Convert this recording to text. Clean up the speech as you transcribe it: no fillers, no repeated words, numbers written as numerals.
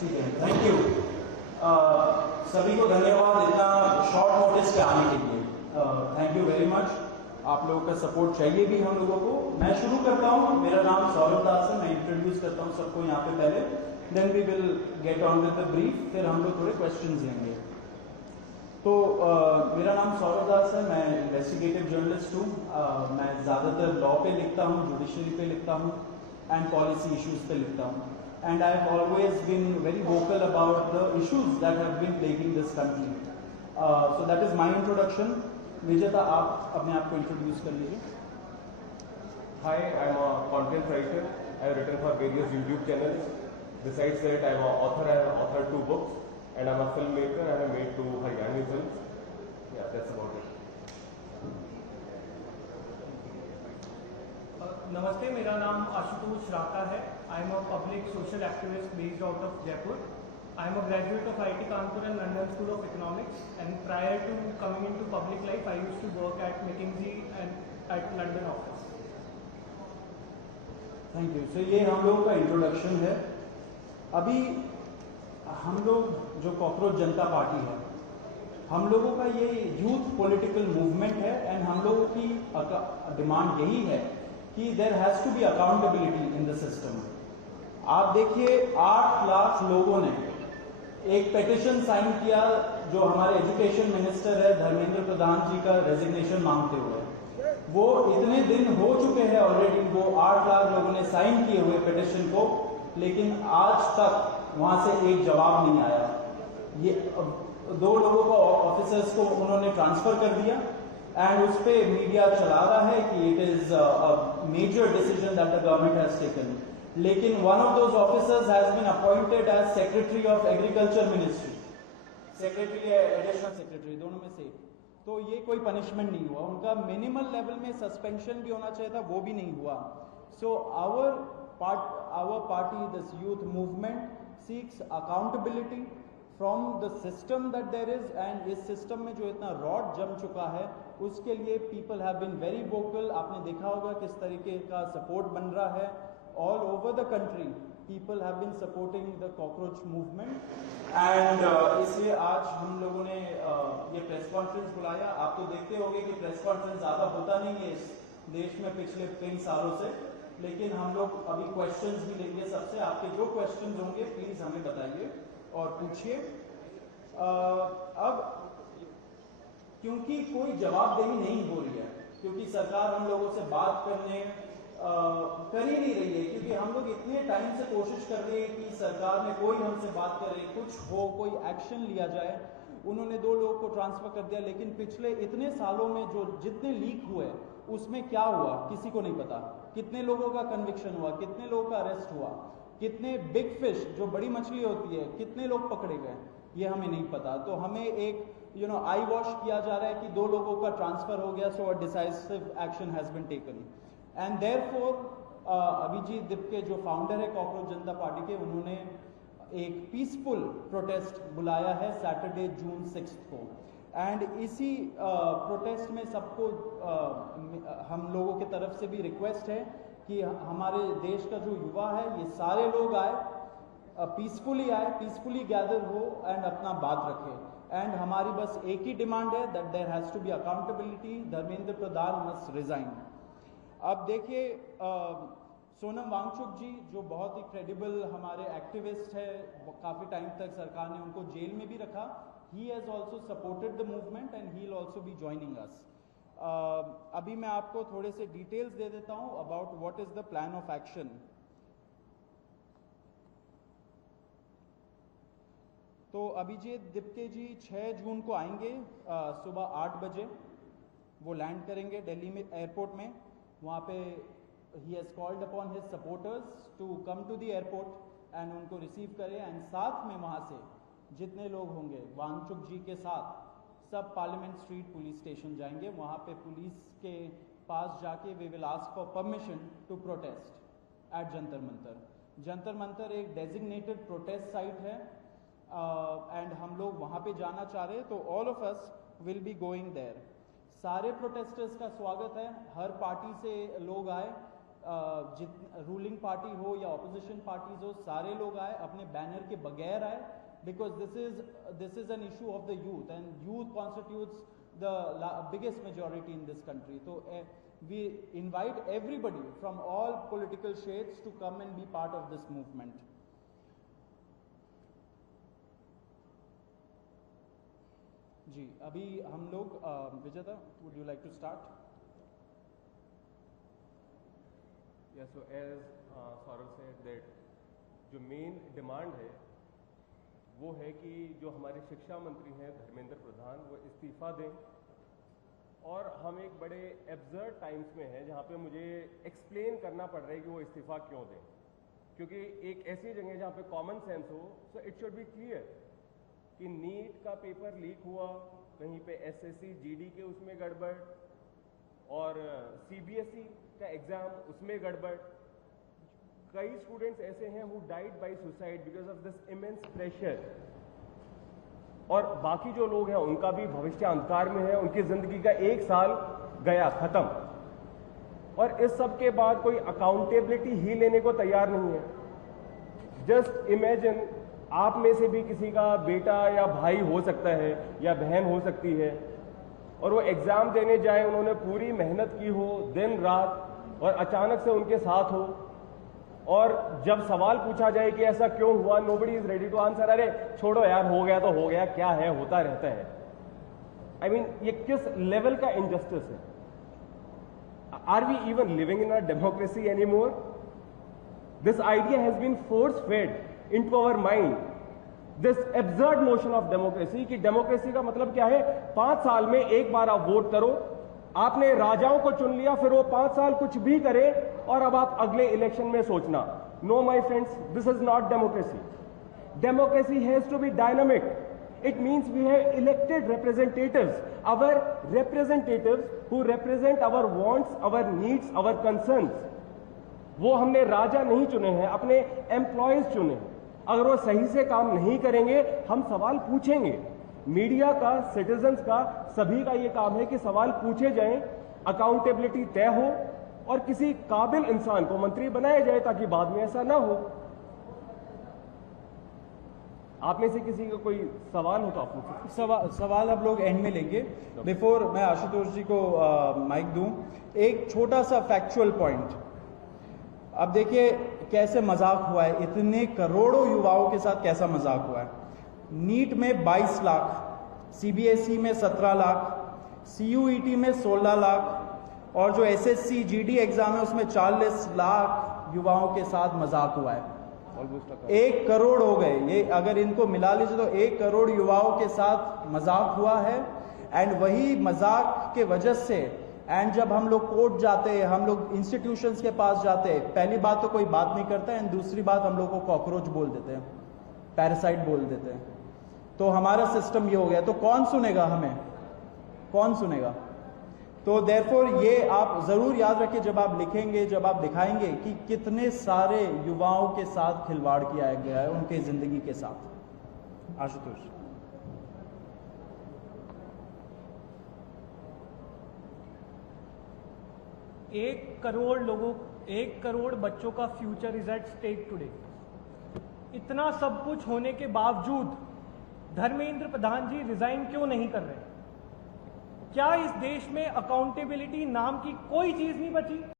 ठीक है, thank you. सभी को धन्यवाद इतना शॉर्ट नोटिस पे आने के लिए। Thank you very much. आप लोगों का सपोर्ट चाहिए भी हम लोगों को। मैं शुरू करता हूँ। मेरा नाम सौरभ दास है। मैं इंट्रोड्यूस करता हूँ सबको यहाँ पे पहले, then we will get on with the brief, फिर हम लोग थोड़े क्वेश्चंस लेंगे। तो मेरा नाम सौरभ दास है। मैं इन्वेस्टिगेटिव जर्नलिस्ट हूँ। मैं ज़्यादातर लॉ पे लिखता हूँ, जुडिशरी पे लिखता हूँ एंड पॉलिसी इश्यूज पे लिखता हूँ। And I have always been very vocal about the issues that have been plaguing this country. So that is my introduction. Vijeta, आप अपने आप को इंट्रोड्यूस कर लीजिए। Hi, I'm a content writer. I have written for various YouTube channels. Besides that, I am an author. I have authored 2 books, and I'm a filmmaker. I have made 2 Haryani films. Yeah, that's about it. नमस्ते, मेरा नाम आशुतोष राका है। I am a public social activist based out of Jaipur. I am a graduate of IIT Kanpur and London School of Economics, and prior to coming into public life, I used to work at McKinsey and at London office. Thank you. So ये हम लोगों का introduction है। अभी हम लोग जो cockroach जनता party है, हम लोगों का ये यूथ पॉलिटिकल मूवमेंट है एंड हम लोगों की डिमांड यही है कि there has to be accountability in the system. आप देखिए 8 लाख लोगों ने एक पेटिशन साइन किया जो हमारे एजुकेशन मिनिस्टर है धर्मेंद्र प्रधान जी का रेजिग्नेशन मांगते हुए। वो इतने दिन हो चुके हैं ऑलरेडी, वो 8 लाख लोगों ने साइन किए हुए पेटिशन को, लेकिन आज तक वहां से एक जवाब नहीं आया। ये 2 लोगों को, ऑफिसर्स को उन्होंने ट्रांसफर कर दिया एंड उस पर मीडिया चला रहा है कि it is a major decision that the government has taken. लेकिन one of those officers has been appointed as secretary of agriculture ministry, secretary या एडिशनल सेक्रेटरी, दोनों में से। तो ये कोई पनिशमेंट नहीं हुआ उनका। मिनिमल लेवल में सस्पेंशन भी होना चाहिए था, वो भी नहीं हुआ। So our party, this youth movement seeks accountability from the system that there is, and इस सिस्टम में जो इतना रॉड जम चुका है उसके लिए people have been very vocal. आपने देखा होगा किस तरीके का सपोर्ट बन रहा है all over the country. People have been supporting the cockroach movement and इसलिए आज हम लोगों ने ये प्रेस कॉन्फ्रेंस बुलाया। आप तो देखते होंगे कि प्रेस कॉन्फ्रेंस ज्यादा होता नहीं है इस देश में पिछले कई सालों से, लेकिन हम लोग अभी क्वेश्चंस भी लेंगे सबसे। आपके जो क्वेश्चंस होंगे प्लीज हमें बताइए और पूछिए। अब क्योंकि कोई जवाबदेही नहीं हो रही है, क्योंकि सरकार हम लोगों से बात करने कर ही नहीं रही है, क्योंकि हम लोग इतने टाइम से कोशिश कर रहे हैं कि सरकार में कोई हमसे बात करे, कुछ हो, कोई एक्शन लिया जाए। उन्होंने 2 लोगों को ट्रांसफर कर दिया, लेकिन पिछले इतने सालों में जो जितने लीक हुए उसमें क्या हुआ किसी को नहीं पता। कितने लोगों का कन्विक्शन हुआ, कितने लोगों का अरेस्ट हुआ, कितने बिग फिश जो बड़ी मछली होती है कितने लोग पकड़े गए, ये हमें नहीं पता। तो हमें एक आई वॉश किया जा रहा है कि 2 लोगों का ट्रांसफर हो गया, so a decisive action has been taken. And therefore Abhijit Dipke जो फाउंडर है कॉकरोच जनता पार्टी के, उन्होंने एक पीसफुल प्रोटेस्ट बुलाया है सैटरडे जून 6 को। एंड इसी प्रोटेस्ट में सबको हम लोगों की तरफ से भी रिक्वेस्ट है कि हमारे देश का जो युवा है ये सारे लोग आए, पीसफुली आए, पीसफुली गैदर हो एंड अपना बात रखे। एंड हमारी बस एक ही डिमांड है that there has to be accountability, Dharmendra Pradhan must resign. अब देखिए सोनम वांगचुक जी जो बहुत ही क्रेडिबल हमारे एक्टिविस्ट है, काफ़ी टाइम तक सरकार ने उनको जेल में भी रखा। He has also supported the movement and he will also be joining us. अभी मैं आपको थोड़े से डिटेल्स दे देता हूँ about what is the plan of action. तो अभिजीत दिपके जी 6 जून को आएंगे सुबह 8 बजे। वो लैंड करेंगे दिल्ली में एयरपोर्ट में। वहाँ पे ही has called upon his supporters to come to the airport and उनको रिसीव करें। एंड साथ में वहाँ से जितने लोग होंगे वांगचुक जी के साथ सब पार्लियामेंट स्ट्रीट पुलिस स्टेशन जाएंगे। वहाँ पे पुलिस के पास जाके we will ask for permission to protest at Jantar Mantar. Jantar Mantar एक डेजिग्नेटेड प्रोटेस्ट साइट है एंड हम लोग वहाँ पे जाना चाह रहे हैं, तो all of us will be going there. सारे प्रोटेस्टर्स का स्वागत है, हर पार्टी से लोग आए रूलिंग पार्टी हो या ऑपोजिशन पार्टीज हो, सारे लोग आए, अपने बैनर के बगैर आए, because this is an issue of the youth, and youth constitutes the biggest majority in this country. So we invite everybody from all political shades to come and be part of this movement. जी, अभी हम लोग विजेता, would you like to start? Yeah, so as Saurav said that जो main demand है वो है कि जो हमारे शिक्षा मंत्री हैं धर्मेंद्र प्रधान वो इस्तीफा दें, और हम एक बड़े एब्सर्ड टाइम्स में हैं जहाँ पे मुझे एक्सप्लेन करना पड़ रहा है कि वो इस्तीफा क्यों दें, क्योंकि एक ऐसी जगह जहाँ पे कॉमन सेंस हो, so it should be clear कि नीट का पेपर लीक हुआ, कहीं पे एसएससी जीडी के उसमें गड़बड़, और सीबीएसई का एग्जाम उसमें गड़बड़। कई स्टूडेंट्स ऐसे हैं who died by suicide because of this immense pressure, और बाकी जो लोग हैं उनका भी भविष्य अंधकार में है, उनकी जिंदगी का एक साल गया खत्म, और इस सब के बाद कोई अकाउंटेबिलिटी ही लेने को तैयार नहीं है। जस्ट इमेजिन, आप में से भी किसी का बेटा या भाई हो सकता है या बहन हो सकती है, और वो एग्जाम देने जाए, उन्होंने पूरी मेहनत की हो दिन रात, और अचानक से उनके साथ हो, और जब सवाल पूछा जाए कि ऐसा क्यों हुआ, nobody is ready to answer, अरे छोड़ो यार, हो गया तो हो गया, क्या है, होता रहता है। आई मीन ये किस लेवल का इनजस्टिस है? Are we even living in a democracy anymore? This idea has been force fed into our mind, this absurd notion of democracy कि डेमोक्रेसी का मतलब क्या है, 5 साल में एक बार आप वोट करो, आपने राजाओं को चुन लिया, फिर वो 5 साल कुछ भी करे और अब आप अगले इलेक्शन में सोचना। No my friends, this is not democracy. Democracy has to be dynamic. It means we have elected representatives, our representatives who represent our wants, our needs, our concerns. वो हमने राजा नहीं चुने हैं, अपने एम्प्लॉयज चुने हैं। अगर वो सही से काम नहीं करेंगे, हम सवाल पूछेंगे। मीडिया का, सिटीजन्स का, सभी का ये काम है कि सवाल पूछे जाएं, अकाउंटेबिलिटी तय हो, और किसी काबिल इंसान को मंत्री बनाया जाए ताकि बाद में ऐसा ना हो। आप में से किसी का कोई सवाल हो तो आप पूछिए। सवाल अब लोग एंड में लेंगे। बिफोर मैं आशुतोष जी को माइक दूं, एक छोटा सा फैक्चुअल पॉइंट। अब देखिए कैसे मजाक हुआ है, इतने करोड़ों युवाओं के साथ कैसा मजाक हुआ है। नीट में 22 लाख, सीबीएसई में 17 लाख, सीयूईटी में 16 लाख, और जो एसएससी जीडी एग्जाम है उसमें 40 लाख युवाओं के साथ मजाक हुआ है। 1 करोड़ हो गए ये, अगर इनको मिला लीजिए तो 1 करोड़ युवाओं के साथ मजाक हुआ है। एंड वही मजाक के वजह से, एंड जब हम लोग कोर्ट जाते हैं, हम लोग इंस्टीट्यूशंस के पास जाते हैं, पहली बात तो कोई बात नहीं करता है, एंड दूसरी बात हम लोग को कॉकरोच बोल देते हैं, पैरासाइट बोल देते हैं। तो हमारा सिस्टम ये हो गया, तो कौन सुनेगा हमें, कौन सुनेगा? तो देयरफॉर ये आप जरूर याद रखिए जब आप लिखेंगे, जब आप दिखाएंगे कि कितने सारे युवाओं के साथ खिलवाड़ किया गया है, उनके जिंदगी के साथ। आशुतोष। 1 करोड़ लोगों, 1 करोड़ बच्चों का future is at stake today. इतना सब कुछ होने के बावजूद धर्मेंद्र प्रधान जी रिजाइन क्यों नहीं कर रहे? क्या इस देश में अकाउंटेबिलिटी नाम की कोई चीज नहीं बची?